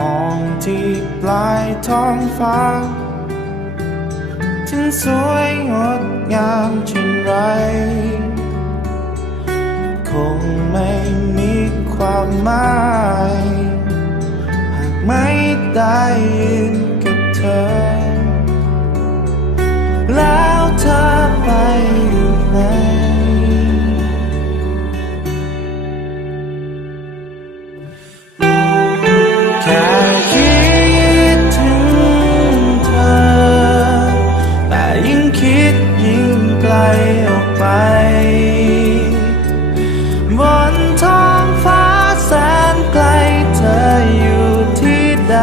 มองที่ปลายท้องฟ้าถึงสวยงดงามเช่นไร คงไม่มีความหมาย หากไม่ได้ยื ลออกไป บนท้องฟ้าแสนไกลเธออยู่ที่ใด